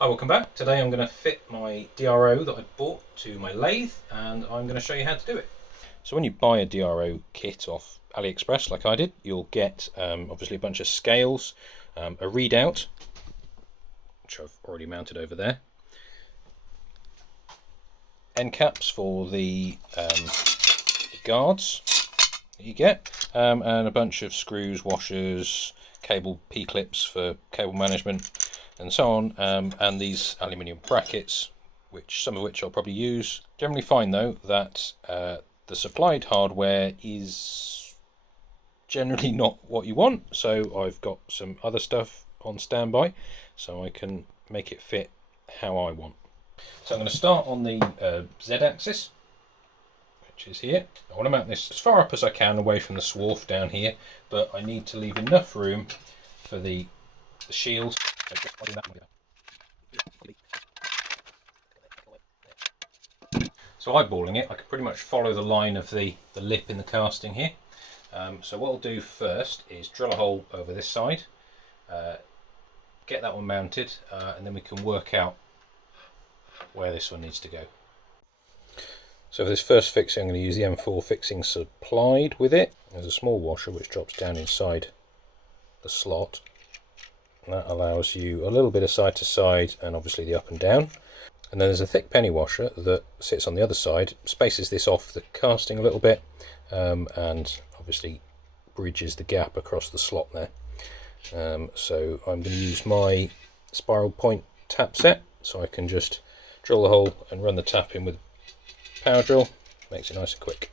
Hi, welcome back. Today I'm going to fit my DRO that I bought to my lathe, and I'm going to show you how to do it. So when you buy a DRO kit off Aliexpress like I did, you'll get obviously a bunch of scales, a readout, which I've already mounted over there, end caps for the guards that you get, and a bunch of screws, washers, cable P-clips for cable management, and so on, and these aluminium brackets, some of which I'll probably use. Generally find though that the supplied hardware is generally not what you want, so I've got some other stuff on standby so I can make it fit how I want. So I'm going to start on the Z-axis, which is here. I want to mount this as far up as I can away from the swarf down here, but I need to leave enough room for the shield. So eyeballing it, I can pretty much follow the line of the lip in the casting here. So what I'll do first is drill a hole over this side, get that one mounted, and then we can work out where this one needs to go. So for this first fixing, I'm going to use the M4 fixing supplied with it. There's a small washer which drops down inside the slot. And that allows you a little bit of side to side and obviously the up and down. And then there's a thick penny washer that sits on the other side, spaces this off the casting a little bit, and obviously bridges the gap across the slot there. So I'm going to use my spiral point tap set, so I can just drill the hole and run the tap in with a power drill. Makes it nice and quick.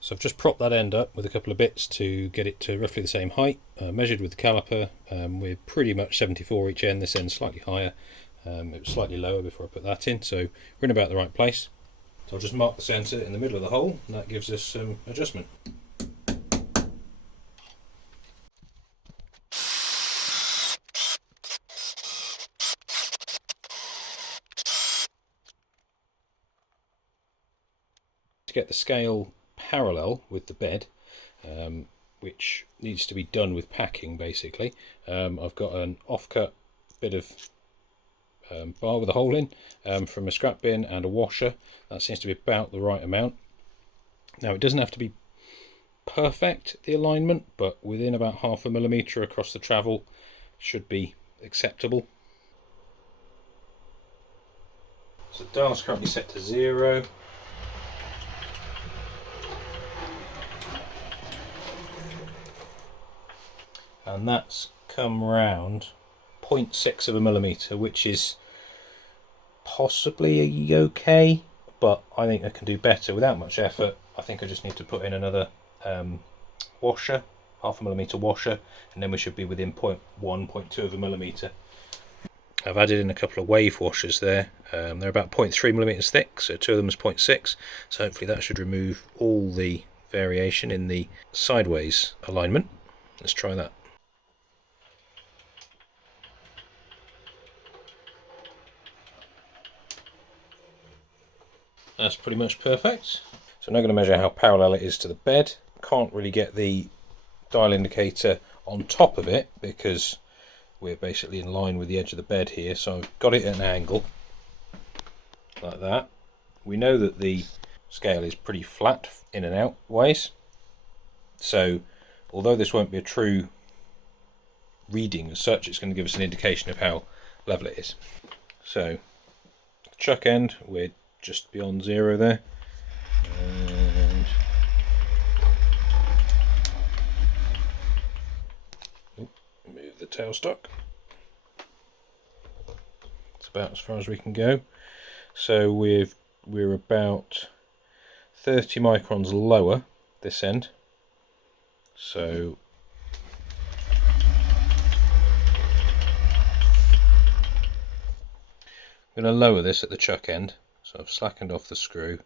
So I've just propped that end up with a couple of bits to get it to roughly the same height, measured with the caliper. We're pretty much 74 each end, this end's slightly higher, it was slightly lower before I put that in, so we're in about the right place. So I'll just mark the centre in the middle of the hole, and that gives us some adjustment. To get the scale parallel with the bed, which needs to be done with packing basically, I've got an offcut bit of bar with a hole in from a scrap bin and a washer. That seems to be about the right amount. Now it doesn't have to be perfect, the alignment, but within about 0.5 millimetre across the travel should be acceptable. So the dial's currently set to 0. And that's come round 0.6 of a millimetre, which is possibly okay, but I think I can do better without much effort. I think I just need to put in another washer, 0.5 millimetre washer, and then we should be within 0.1, 0.2 of a millimetre. I've added in a couple of wave washers there. They're about 0.3 millimetres thick, so 2 of them is 0.6, so hopefully that should remove all the variation in the sideways alignment. Let's try that. That's pretty much perfect. So I'm now going to measure how parallel it is to the bed. Can't really get the dial indicator on top of it because we're basically in line with the edge of the bed here, so I've got it at an angle like that. We know that the scale is pretty flat in and out ways, so although this won't be a true reading as such, it's going to give us an indication of how level it is. So chuck end, we're just beyond 0 there, and move the tailstock. It's about as far as we can go. So we're about 30 microns lower this end. So I'm going to lower this at the chuck end. So I've slackened off the screw,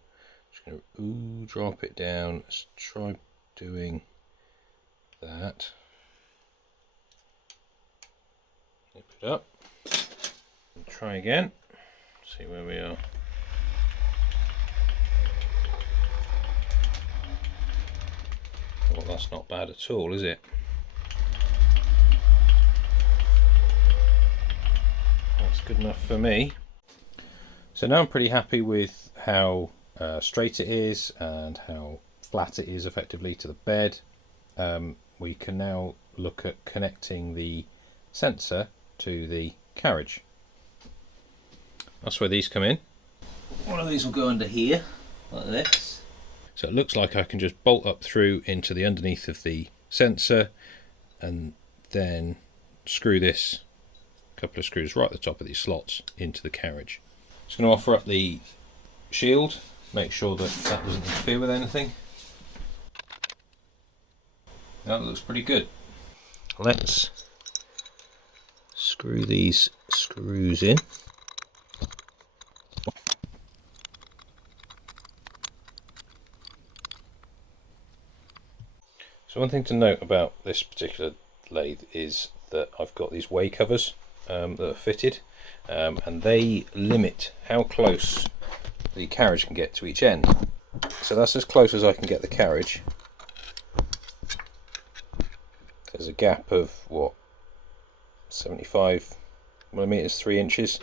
Just going to drop it down. Let's try doing that. Flip it up. And try again. See where we are. Well, that's not bad at all, is it? That's good enough for me. So now I'm pretty happy with how straight it is and how flat it is effectively to the bed. We can now look at connecting the sensor to the carriage. That's where these come in. One of these will go under here, like this. So it looks like I can just bolt up through into the underneath of the sensor and then screw this couple of screws right at the top of these slots into the carriage. Just going to offer up the shield, make sure that that doesn't interfere with anything. That looks pretty good. Let's screw these screws in. So one thing to note about this particular lathe is that I've got these way covers that are fitted, and they limit how close the carriage can get to each end. So that's as close as I can get the carriage. There's a gap of what, 75 millimeters, 3 inches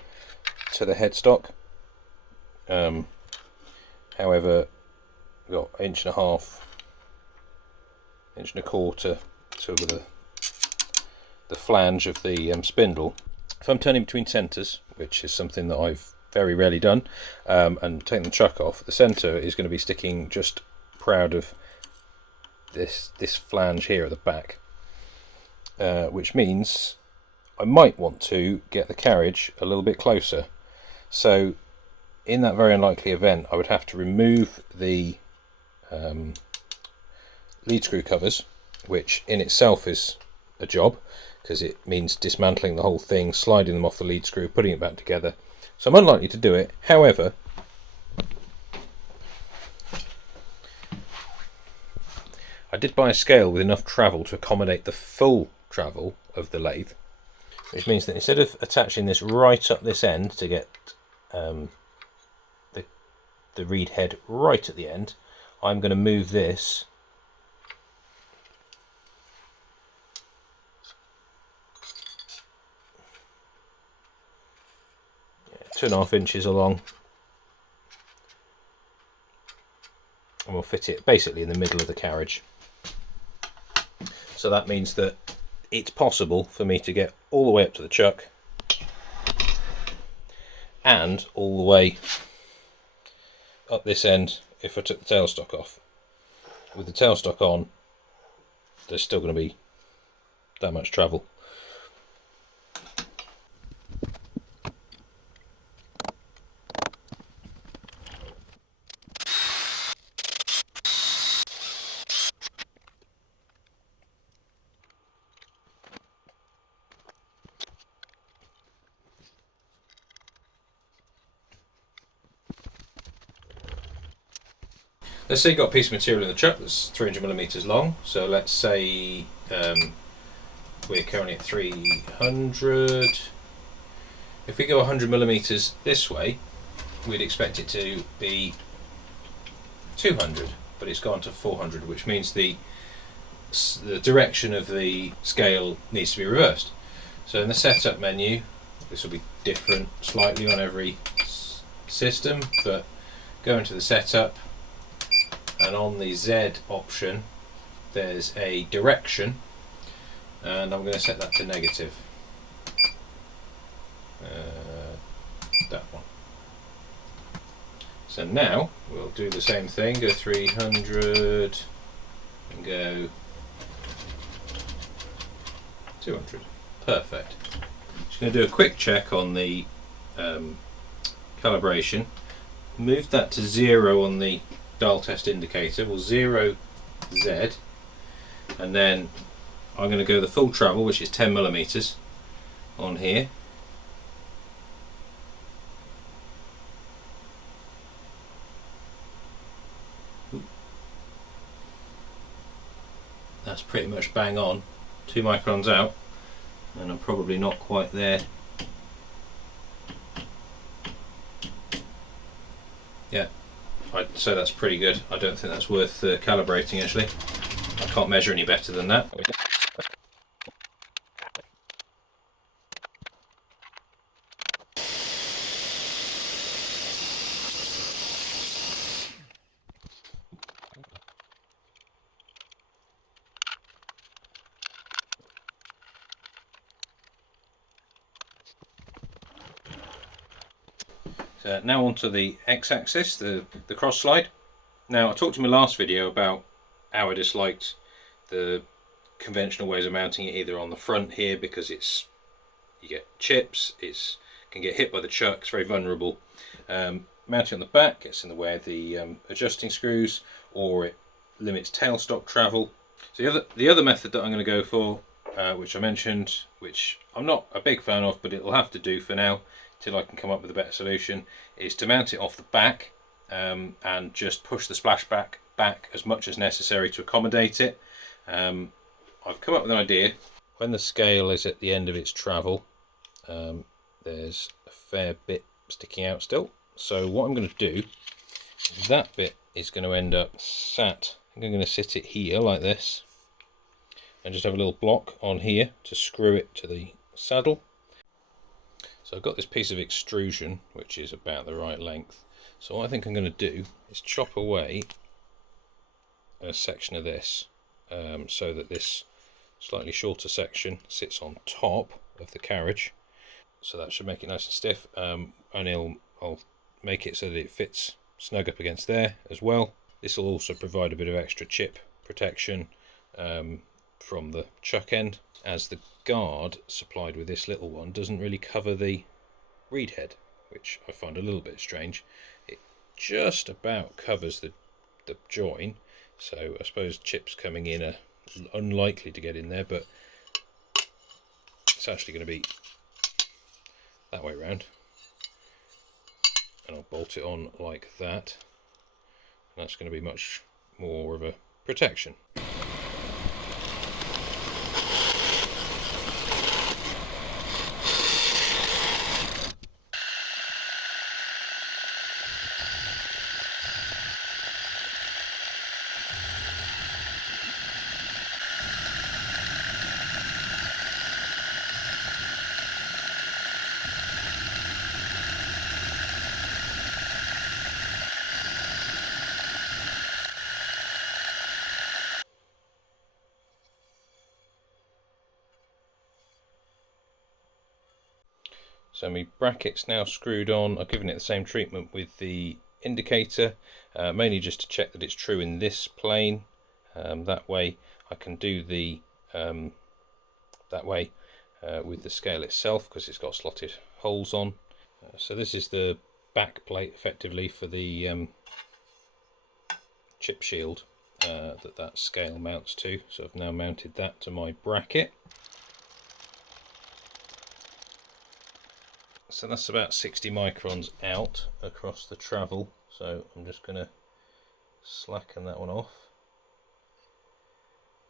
to the headstock. However, we've got 1.5 inch, 1.25 to the flange of the spindle. If I'm turning between centres, which is something that I've very rarely done, and taking the chuck off, the centre is going to be sticking just proud of this flange here at the back, which means I might want to get the carriage a little bit closer. So in that very unlikely event, I would have to remove the lead screw covers, which in itself is a job because it means dismantling the whole thing, sliding them off the lead screw, putting it back together. So I'm unlikely to do it. However, I did buy a scale with enough travel to accommodate the full travel of the lathe, which means that instead of attaching this right up this end to get the reed head right at the end, I'm going to move this two and a half inches along, and we'll fit it basically in the middle of the carriage. So that means that it's possible for me to get all the way up to the chuck and all the way up this end if I took the tailstock off. With the tailstock on, there's still going to be that much travel. Let's say you've got a piece of material in the chuck that's 300mm long, so let's say we're currently at 300. If we go 100mm this way, we'd expect it to be 200, but it's gone to 400, which means the direction of the scale needs to be reversed. So in the setup menu, this will be different slightly on every system, but go into the setup, and on the Z option there's a direction, and I'm going to set that to negative. That one. So now we'll do the same thing, go 300 and go 200. Perfect. Just going to do a quick check on the calibration. Move that to 0 on the dial test indicator. We'll 0 Z, and then I'm going to go the full travel, which is 10mm on here. that's pretty much bang on. 2 microns out, and I'm probably not quite there. Yeah, I'd say that's pretty good. I don't think that's worth calibrating actually. I can't measure any better than that. Now onto the x-axis, the cross slide. Now I talked in my last video about how I disliked the conventional ways of mounting it, either on the front here because you get chips, it can get hit by the chuck, it's very vulnerable. Mounting on the back gets in the way of the adjusting screws, or it limits tailstock travel. So the other method that I'm going to go for, which I mentioned, which I'm not a big fan of, but it'll have to do for now till I can come up with a better solution, is to mount it off the back and just push the splashback back as much as necessary to accommodate it. I've come up with an idea. When the scale is at the end of its travel, there's a fair bit sticking out still. So what I'm going to do, that bit is going to end up sat, I think I'm going to sit it here like this, and just have a little block on here to screw it to the saddle. So I've got this piece of extrusion which is about the right length. So what I think I'm going to do is chop away a section of this so that this slightly shorter section sits on top of the carriage. So that should make it nice and stiff, and I'll make it so that it fits snug up against there as well. This will also provide a bit of extra chip protection from the chuck end, as the guard supplied with this little one doesn't really cover the reed head, which I find a little bit strange. It just about covers the join, so I suppose chips coming in are unlikely to get in there, but it's actually going to be that way round, and I'll bolt it on like that, and that's going to be much more of a protection. So my bracket's now screwed on. I've given it the same treatment with the indicator, mainly just to check that it's true in this plane. That way I can do the with the scale itself, because it's got slotted holes on. So this is the back plate effectively for the chip shield that scale mounts to. So I've now mounted that to my bracket. So that's about 60 microns out across the travel, so I'm just going to slacken that one off,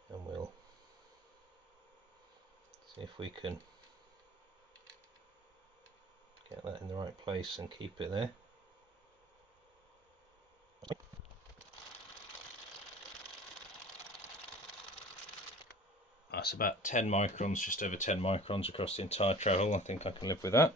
and we'll see if we can get that in the right place and keep it there. That's about 10 microns, just over 10 microns across the entire travel. I think I can live with that.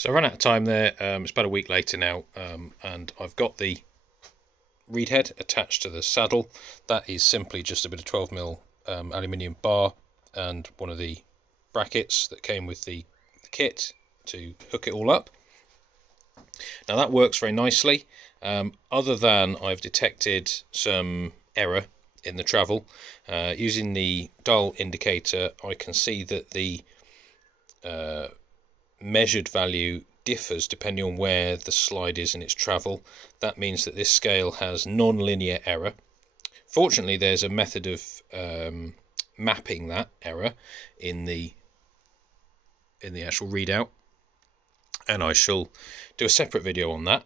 So I ran out of time there. It's about a week later now, and I've got the reed head attached to the saddle. That is simply just a bit of 12mm aluminium bar and one of the brackets that came with the kit to hook it all up. Now that works very nicely, other than I've detected some error in the travel. Using the dial indicator, I can see that the measured value differs depending on where the slide is in its travel. That means that this scale has non-linear error. Fortunately, there's a method of mapping that error in the actual readout, and I shall do a separate video on that.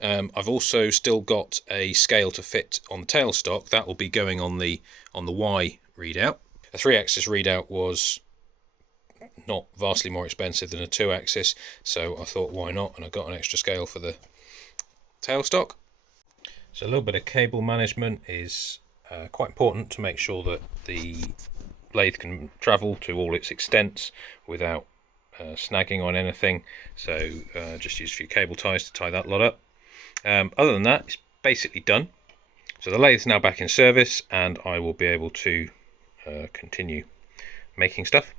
I've also still got a scale to fit on the tailstock. That will be going on the Y readout. A 3-axis readout was not vastly more expensive than a 2-axis, so I thought why not, and I got an extra scale for the tailstock. So a little bit of cable management is quite important to make sure that the lathe can travel to all its extents without snagging on anything. So just use a few cable ties to tie that lot up. Other than that, it's basically done. So the lathe is now back in service, and I will be able to continue making stuff.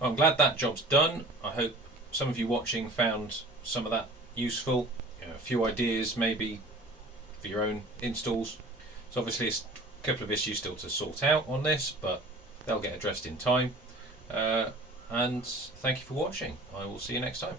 I'm glad that job's done. I hope some of you watching found some of that useful. A few ideas maybe for your own installs. So obviously it's a couple of issues still to sort out on this, but they'll get addressed in time. And thank you for watching. I will see you next time.